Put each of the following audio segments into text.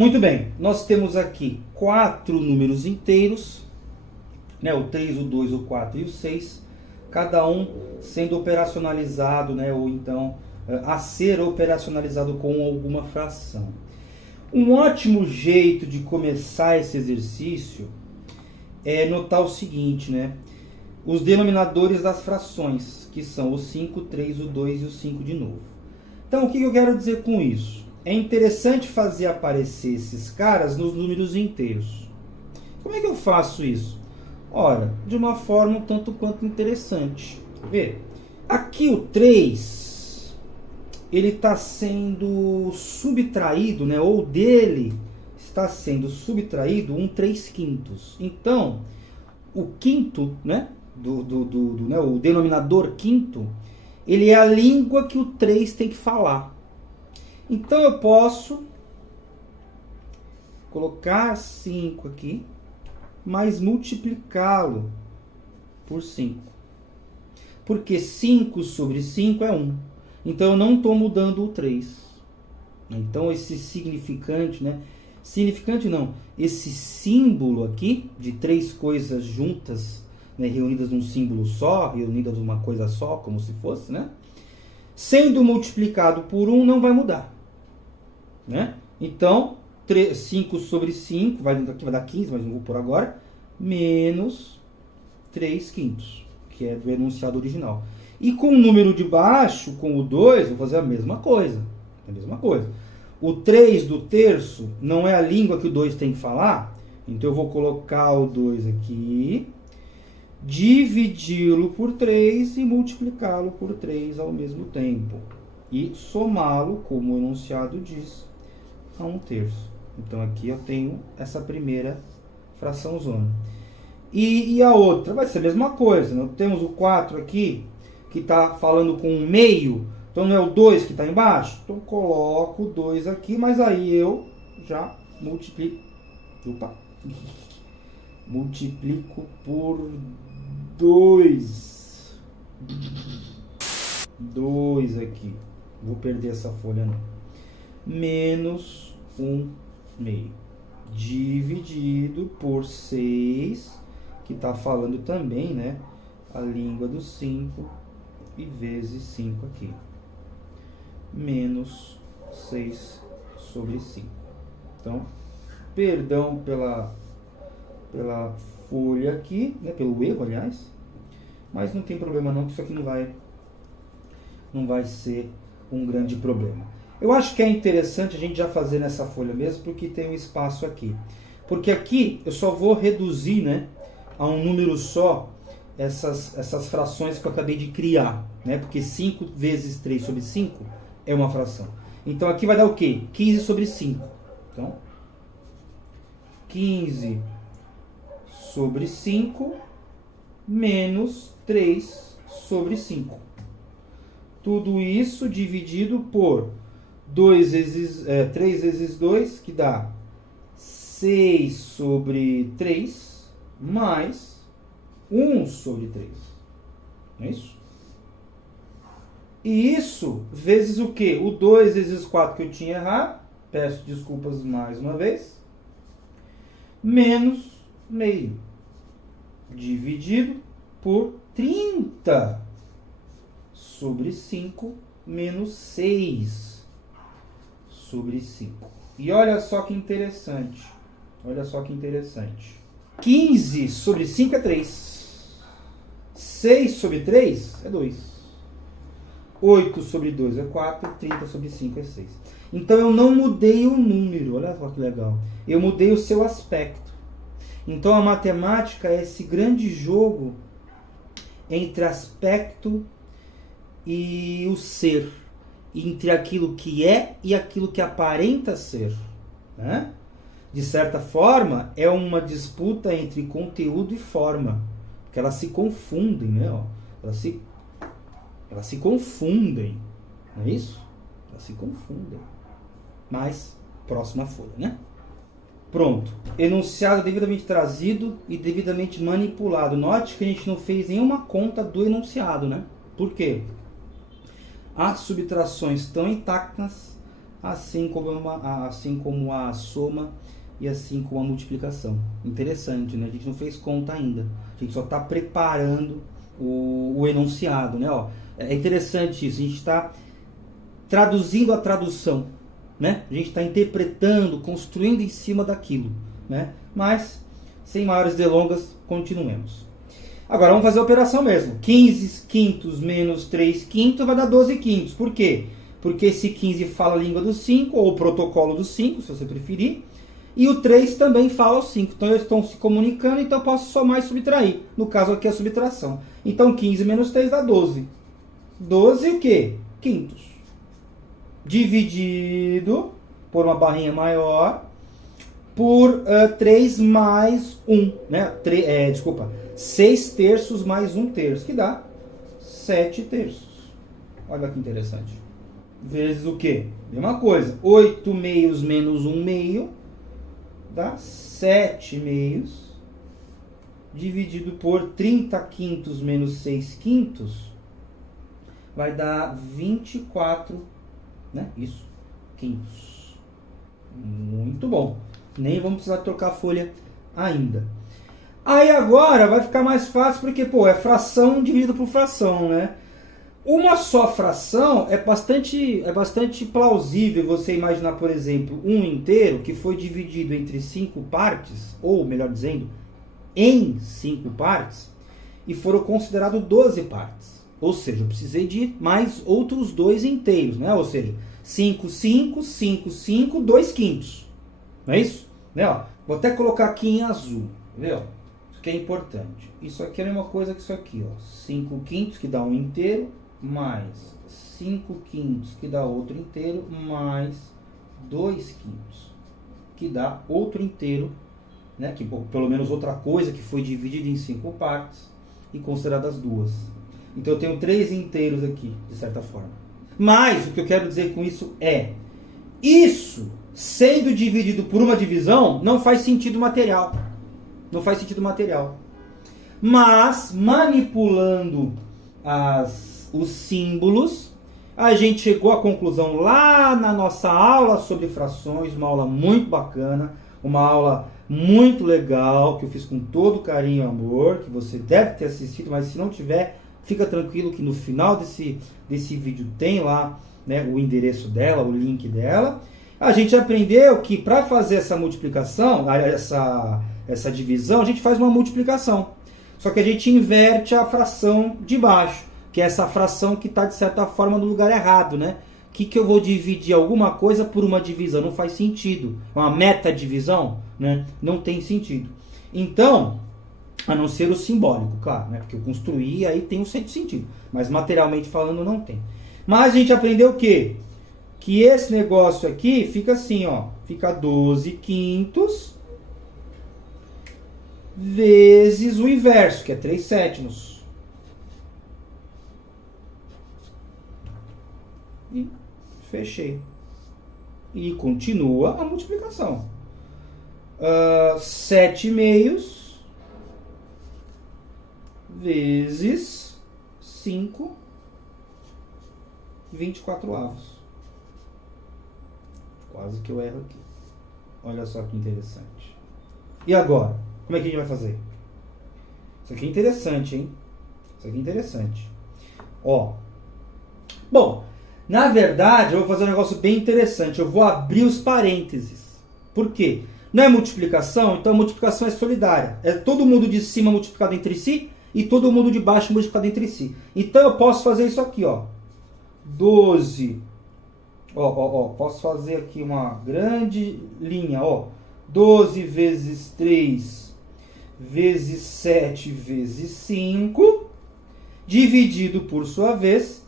Muito bem, nós temos aqui 4 números inteiros, né, o 3, o 2, o 4 e o 6, cada um sendo operacionalizado, né, ou então a ser operacionalizado com alguma fração. Um ótimo jeito de começar esse exercício é notar o seguinte, né, os denominadores das frações, que são o 5, o 3, o 2 e o 5 de novo. Então, o que eu quero dizer com isso? É interessante fazer aparecer esses caras nos números inteiros. Como é que eu faço isso? Ora, de uma forma um tanto quanto interessante. Vê, aqui o 3, ele está sendo subtraído, né, ou dele está sendo subtraído um 3/5. Então, o quinto, né, o denominador quinto, ele é a língua que o 3 tem que falar. Então eu posso colocar 5 aqui, mas multiplicá-lo por 5. Porque 5 sobre 5 é 1. Então eu não estou mudando o 3. Então esse significante, né? Significante não. Esse símbolo aqui, de 3 coisas juntas, né, reunidas num símbolo só, reunidas numa coisa só, como se fosse, né? Sendo multiplicado por 1, não vai mudar. Né? Então, 5 sobre 5, aqui vai dar 15, mas não vou pôr agora, menos 3/5, que é do enunciado original. E com o número de baixo, com o 2, vou fazer a mesma coisa. O 3 do terço não é a língua que o 2 tem que falar, então eu vou colocar o 2 aqui, dividi-lo por 3 e multiplicá-lo por 3 ao mesmo tempo. E somá-lo, como o enunciado diz, a 1/3. Então aqui eu tenho essa primeira fração zona. E a outra vai ser a mesma coisa. Nós temos o 4 aqui, que está falando com um meio. Então não é o 2 que está embaixo? Então coloco o 2 aqui, mas aí eu já multiplico. Multiplico por 2. 2 aqui. Vou perder essa folha não. Menos 1/2. Dividido por 6, que está falando também, né, a língua do 5, e vezes 5 aqui. Menos 6 sobre 5. Então, perdão pela folha aqui, né, pelo erro, aliás, mas não tem problema não, que isso aqui não vai ser um grande problema. Eu acho que é interessante a gente já fazer nessa folha mesmo, porque tem um espaço aqui. Porque aqui eu só vou reduzir, né, a um número só essas frações que eu acabei de criar. Né? Porque 5 vezes 3 sobre 5 é uma fração. Então aqui vai dar o quê? 15 sobre 5. Então, 15 sobre 5 menos 3 sobre 5. Tudo isso dividido por 3 vezes 2, que dá 6 sobre 3, mais 1 sobre 3. Não é isso? E isso vezes o quê? O 2 vezes 4 que eu tinha errado, peço desculpas mais uma vez, menos meio, dividido por 30 sobre 5, menos 6 sobre 5. E olha só que interessante. 15 sobre 5 é 3. 6 sobre 3 é 2. 8 sobre 2 é 4. 30 sobre 5 é 6. Então eu não mudei o número. Olha só que legal. Eu mudei o seu aspecto. Então a matemática é esse grande jogo entre aspecto e o ser. Entre aquilo que é e aquilo que aparenta ser. Né? De certa forma, é uma disputa entre conteúdo e forma. Porque elas se confundem, né? Elas se confundem. Não é isso? Elas se confundem. Mas, próxima folha, né? Pronto. Enunciado devidamente trazido e devidamente manipulado. Note que a gente não fez nenhuma conta do enunciado, né? Por quê? As subtrações estão intactas, assim como a soma e assim como a multiplicação. Interessante, né? A gente não fez conta ainda. A gente só está preparando o enunciado, né? Ó, é interessante isso. A gente está traduzindo a tradução, né? A gente está interpretando, construindo em cima daquilo, né? Mas, sem maiores delongas, continuemos. Agora vamos fazer a operação mesmo. 15 quintos menos 3 quintos vai dar 12 quintos. Por quê? Porque esse 15 fala a língua do 5, ou o protocolo do 5, se você preferir. E o 3 também fala o 5. Então eles estão se comunicando, então eu posso somar e subtrair. No caso aqui é a subtração. Então 15 menos 3 dá 12. 12 o quê? Quintos. Dividido por uma barrinha maior por 3 mais 1. Né? 6 terços mais 1 terço, que dá 7 terços. Olha que interessante. Vezes o quê? Mesma coisa. 8 meios menos 1 meio dá 7 meios. Dividido por 30 quintos menos 6 quintos vai dar 24, né? Isso, quintos. Muito bom. Nem vamos precisar trocar a folha ainda. Aí agora vai ficar mais fácil porque, é fração dividido por fração, né? Uma só fração é bastante plausível você imaginar, por exemplo, um inteiro que foi dividido entre 5 partes, ou melhor dizendo, em 5 partes, e foram considerados 12 partes. Ou seja, eu precisei de mais outros 2 inteiros, né? Ou seja, 5, 5, 5, 5, 2 quintos. Não é isso? Né? Ó, vou até colocar aqui em azul, viu? Isso aqui é importante. Isso aqui é a mesma coisa que isso aqui, ó. 5 quintos, que dá um inteiro, mais 5 quintos, que dá outro inteiro, mais 2 quintos, que dá outro inteiro, né? Que pelo menos outra coisa que foi dividida em 5 partes e consideradas 2. Então eu tenho 3 inteiros aqui, de certa forma. Mas o que eu quero dizer com isso é, isso sendo dividido por uma divisão não faz sentido material. Não faz sentido material. Mas manipulando os símbolos, a gente chegou à conclusão lá na nossa aula sobre frações, uma aula muito bacana, uma aula muito legal, que eu fiz com todo carinho e amor, que você deve ter assistido, mas se não tiver, fica tranquilo que no final desse vídeo tem lá, né, o endereço dela, o link dela. A gente aprendeu que para fazer essa multiplicação, essa divisão, a gente faz uma multiplicação. Só que a gente inverte a fração de baixo, que é essa fração que está, de certa forma, no lugar errado, né? Que eu vou dividir alguma coisa por uma divisão? Não faz sentido. Uma metadivisão, né? Não tem sentido. Então, a não ser o simbólico, claro, né? Porque eu construí, aí tem um certo sentido. Mas materialmente falando, não tem. Mas a gente aprendeu o quê? Que esse negócio aqui fica assim, ó. Fica 12 quintos vezes o inverso, que é 3 sétimos. E fechei. E continua a multiplicação. 7 meios vezes 5, 24 avos. Quase que eu erro aqui. Olha só que interessante. E agora? Como é que a gente vai fazer? Isso aqui é interessante, hein? Isso aqui é interessante. Ó. Bom, na verdade, eu vou fazer um negócio bem interessante. Eu vou abrir os parênteses. Por quê? Não é multiplicação, então a multiplicação é solidária. É todo mundo de cima multiplicado entre si e todo mundo de baixo multiplicado entre si. Então eu posso fazer isso aqui, ó. 12. Posso fazer aqui uma grande linha, ó. 12 vezes 3 vezes 7 vezes 5, dividido por sua vez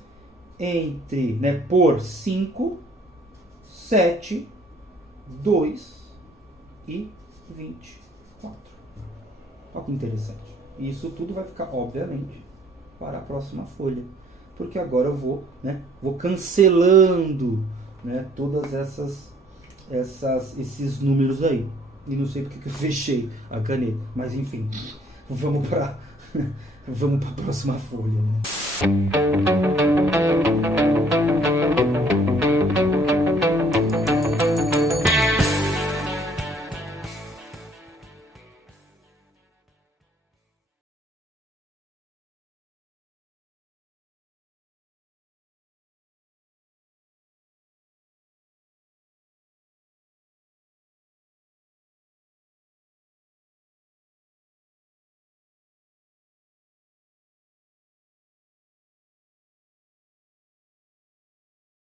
entre, né, por 5, 7, 2 e 24. Olha que interessante. Isso tudo vai ficar, obviamente, para a próxima folha. Porque agora eu vou cancelando, né, todas esses números aí. E não sei porque que eu fechei a caneta. Mas enfim, vamos para a próxima folha, né?